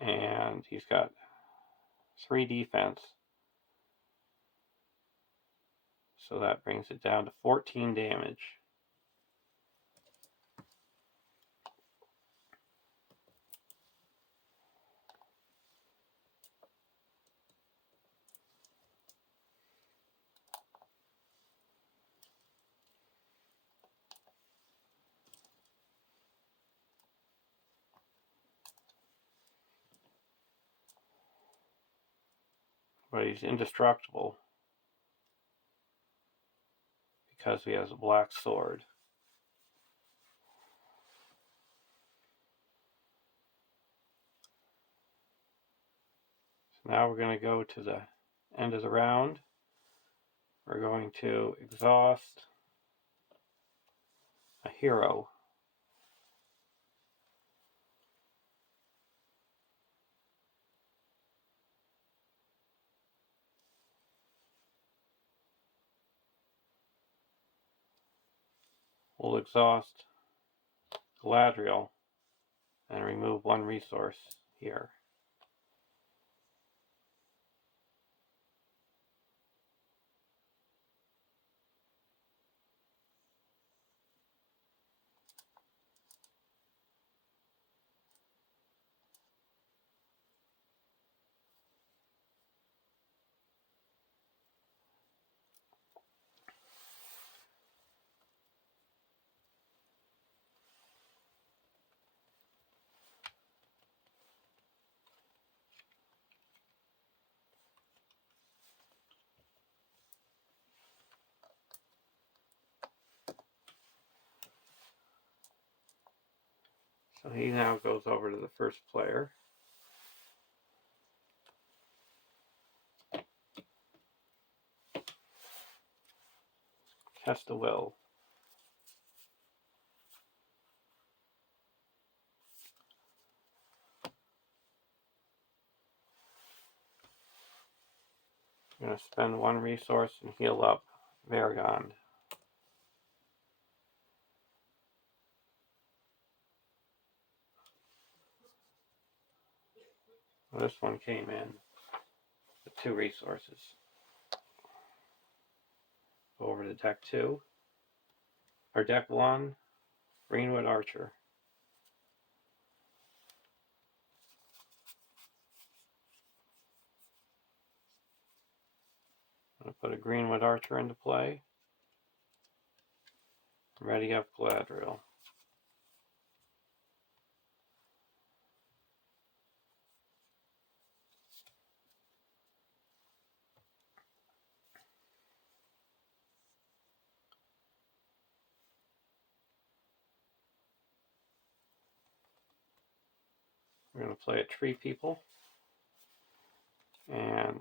And he's got 3 defense, so that brings it down to 14 damage. But he's indestructible because he has a black sword. So now we're going to go to the end of the round. We're going to exhaust a hero. We'll exhaust Galadriel and remove 1 resource here. So he now goes over to the first player. Test the will. I'm going to spend one resource and heal up Varagon. Well, this one came in with 2 resources. Go over to deck 2, or deck 1, Greenwood Archer. I'm going to put a Greenwood Archer into play. Ready up Galadriel. We're going to play a Tree People and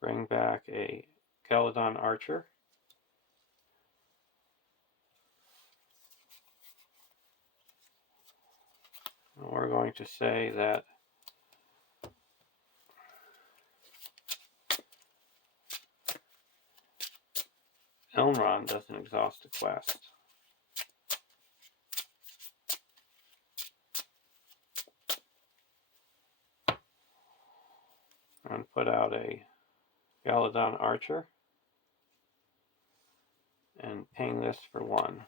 bring back a Galadon Archer. And we're going to say that Elrond doesn't exhaust a quest. I'm going to put out a Galadon Archer and ping this for 1.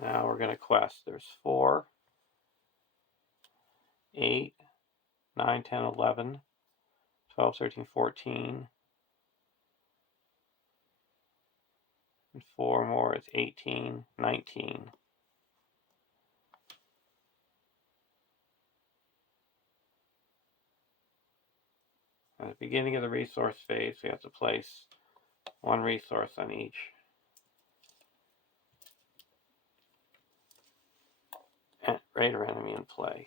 Now we're going to quest. There's 4, 8, 9, 10, 11, 12, 13, 14, and 4 more. It's 18, 19. At the beginning of the resource phase, we have to place 1 resource on each. Raider enemy in play.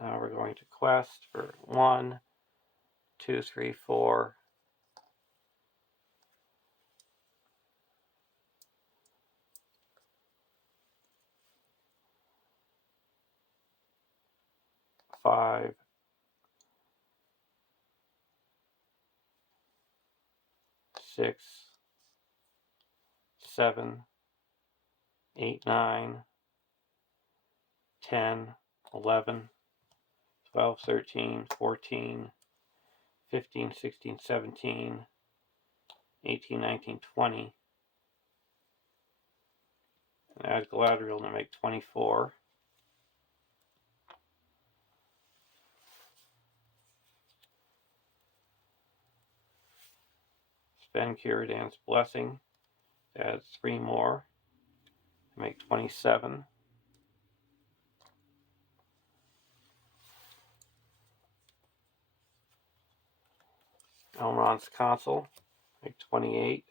Now we're going to quest for 1, 2, 3, 4. 5, 6, 7, 8, 9, 10, 11, 12, 13, 14, 15, 16, 17, 18, 19, 20. And add Galadriel to make 24. Spend Curadan's Blessing to add 3 more to make 27. Elrond's Consul, make 28.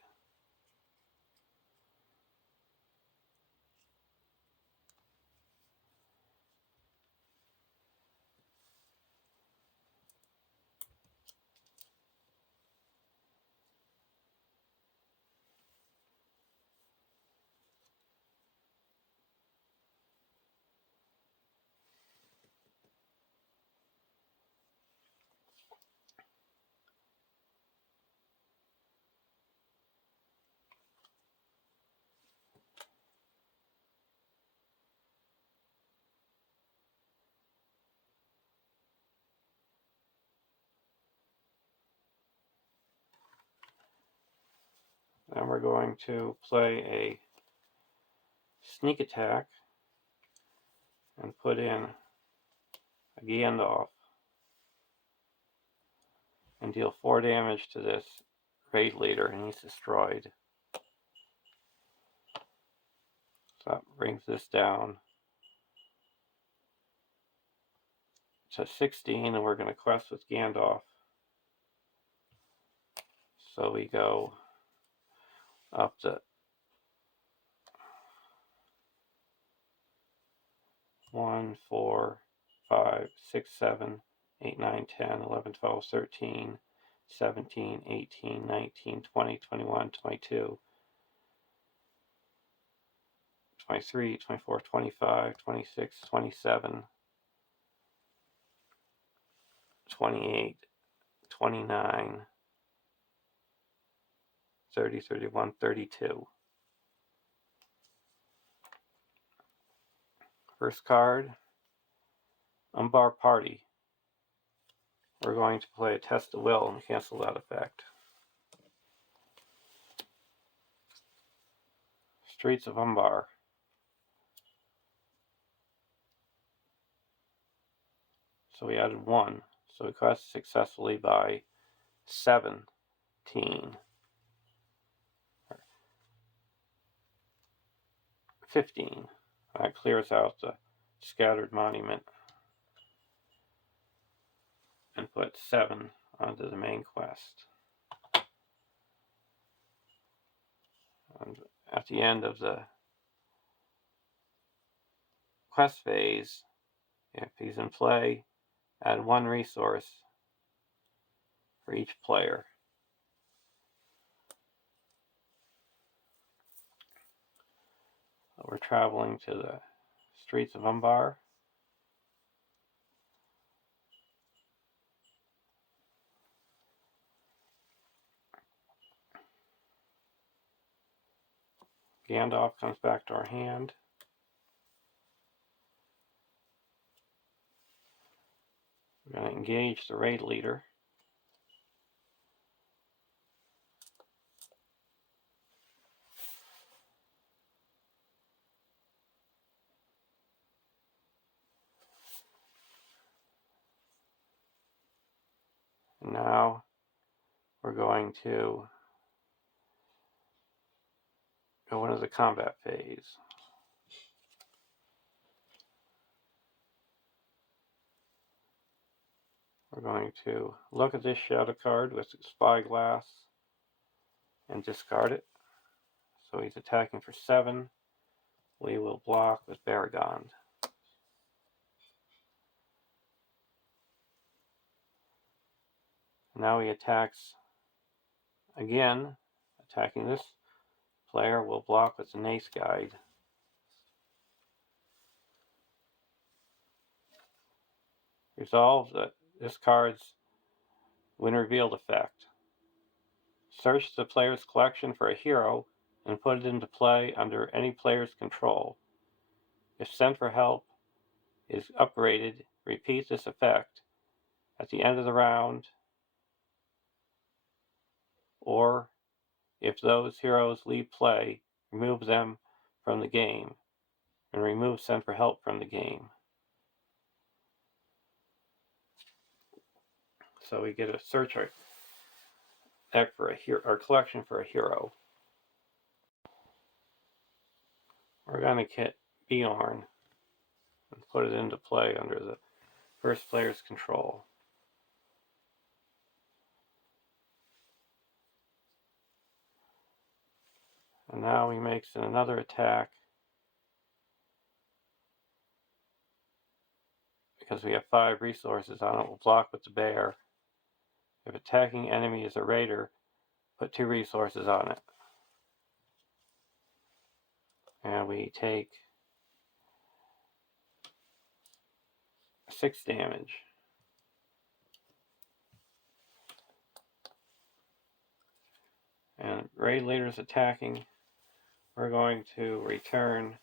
Then we're going to play a sneak attack and put in a Gandalf and deal 4 damage to this raid leader, and he's destroyed. So that brings this down to 16, and we're going to quest with Gandalf. So we go up to 1, 4, 5, 6, 7, 8, 9, 10, 11, 12, 13, 17, 18, 19, 20, 21, 22, 23, 24, 25, 26, 27, 28, 29, 30, 31, 32. First card, Umbar Party. We're going to play a Test of Will and cancel that effect. Streets of Umbar. So we added 1. So we quested successfully by 17. 15. That clears out the scattered monument and put 7 onto the main quest. And at the end of the quest phase, if he's in play, add 1 resource for each player. We're traveling to the streets of Umbar. Gandalf comes back to our hand. We're going to engage the raid leader. And now we're going to go into the combat phase. We're going to look at this shadow card with Spyglass and discard it. So he's attacking for 7. We will block with Baragond. Now he attacks again. Attacking this player will block with the Nace Guide. Resolve that this card's when revealed effect. Search the player's collection for a hero and put it into play under any player's control. If Send for Help is upgraded, repeat this effect at the end of the round, or if those heroes leave play, remove them from the game, and remove Send for Help from the game. So we get a search deck for a hero, our collection for a hero. We're going to get Bjorn and put it into play under the first player's control. And now he makes another attack because we have 5 resources on it. We'll block with the bear. If attacking enemy is a raider, put 2 resources on it. And we take 6 damage. And raid leader's attacking. We're going to return.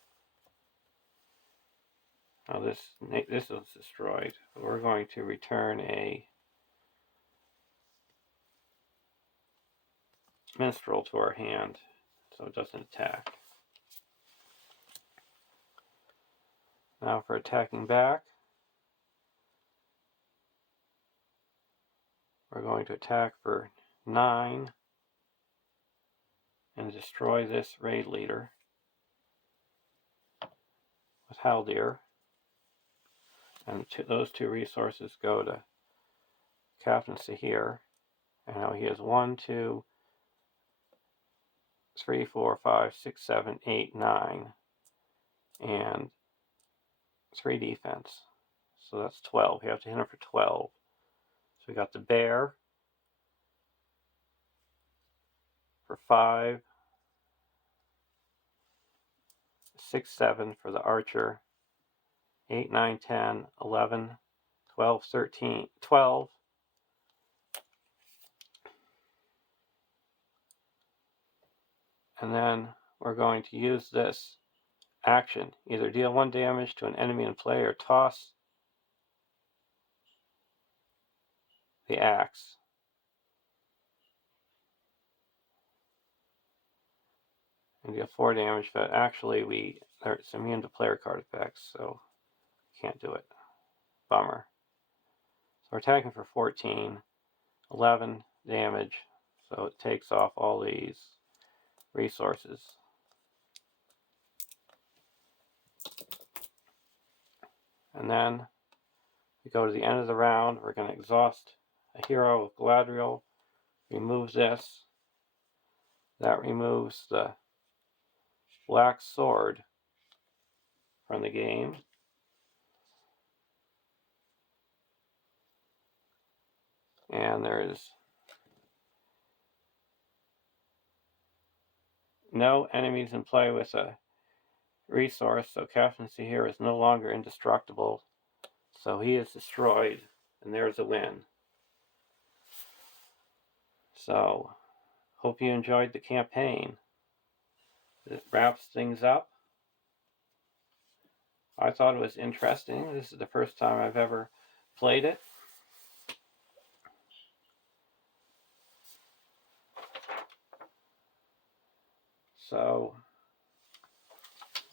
Oh, this is destroyed. We're going to return a minstrel to our hand so it doesn't attack. Now for attacking back, we're going to attack for 9 and destroy this raid leader with Haldir. And those 2 resources go to Captaincy here. And now he has 1, 2, 3, 4, 5, 6, 7, 8, 9, and 3 defense. So that's 12. You have to hit him for 12. So we got the bear for 5, 6, 7 for the archer, 8, 9, 10, 11, 12, 13, 12. And then we're going to use this action. Either deal 1 damage to an enemy in play or toss the axe. And deal 4 damage, but actually it's immune to player card effects, so can't do it. Bummer. So we're attacking for 14, 11 damage, so it takes off all these resources. And then we go to the end of the round. We're going to exhaust a hero with Galadriel. Remove this. That removes the black sword from the game. And there is no enemies in play with a resource, so Captaincy here is no longer indestructible. So he is destroyed, and there's a win. So, hope you enjoyed the campaign. It wraps things up. I thought it was interesting. This is the first time I've ever played it. So,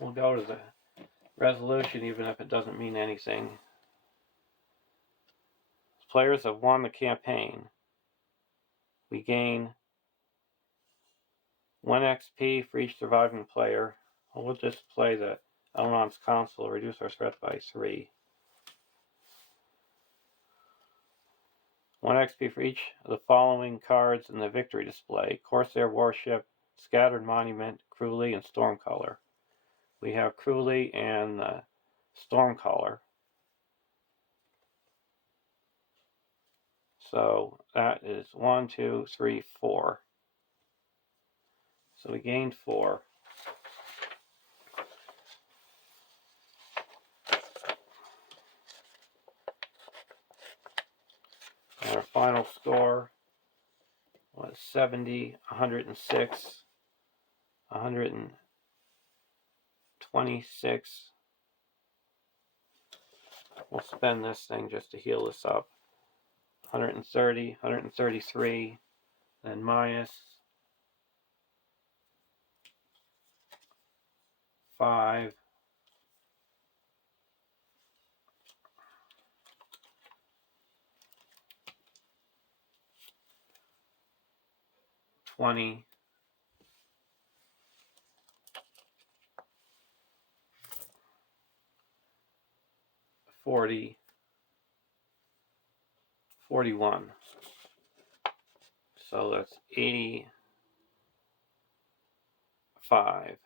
we'll go to the resolution even if it doesn't mean anything. Players have won the campaign. We gain 1 XP for each surviving player. We'll just play the Elrond's Council, reduce our threat by 3. 1 XP for each of the following cards in the victory display: Corsair Warship, Scattered Monument, Cruelly, and Stormcaller. We have Cruelly and Stormcaller. So that is 1, 2, 3, 4. So we gained 4. And our final score was 70, 106, 126. We'll spend this thing just to heal this up. 130, 133, then minus 5, 20, 40, 41. So that's 85.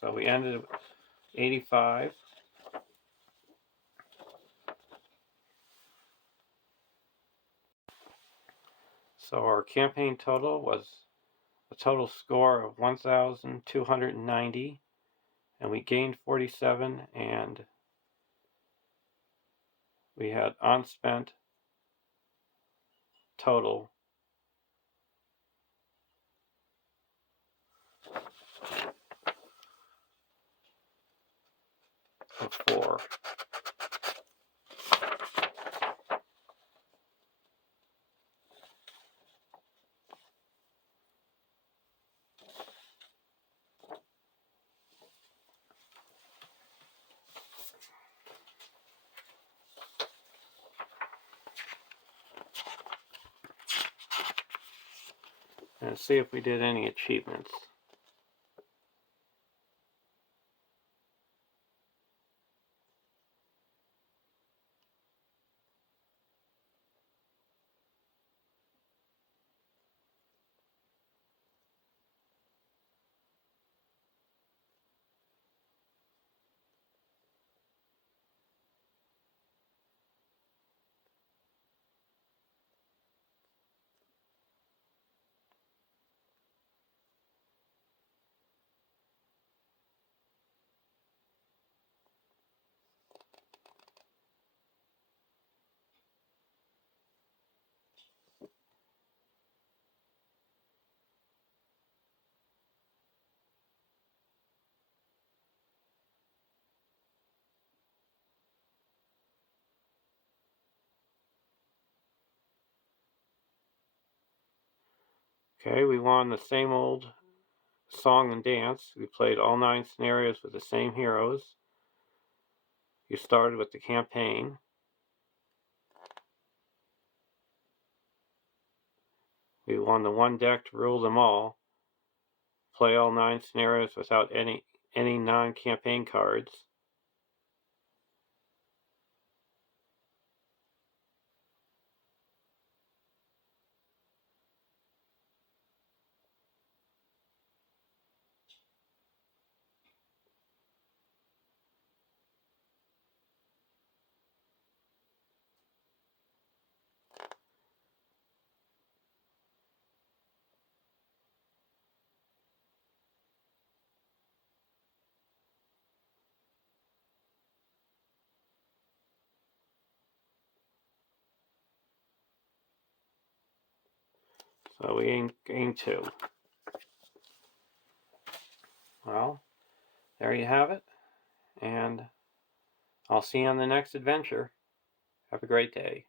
So we ended with 85. So our campaign total was a total score of 1,290, and we gained 47, and we had unspent total of 4. And see if we did any achievements. Okay, we won the same old song and dance. We played all 9 scenarios with the same heroes. You started with the campaign. We won the one deck to rule them all. Play all 9 scenarios without any non-campaign cards. So we gained 2. Well, there you have it. And I'll see you on the next adventure. Have a great day.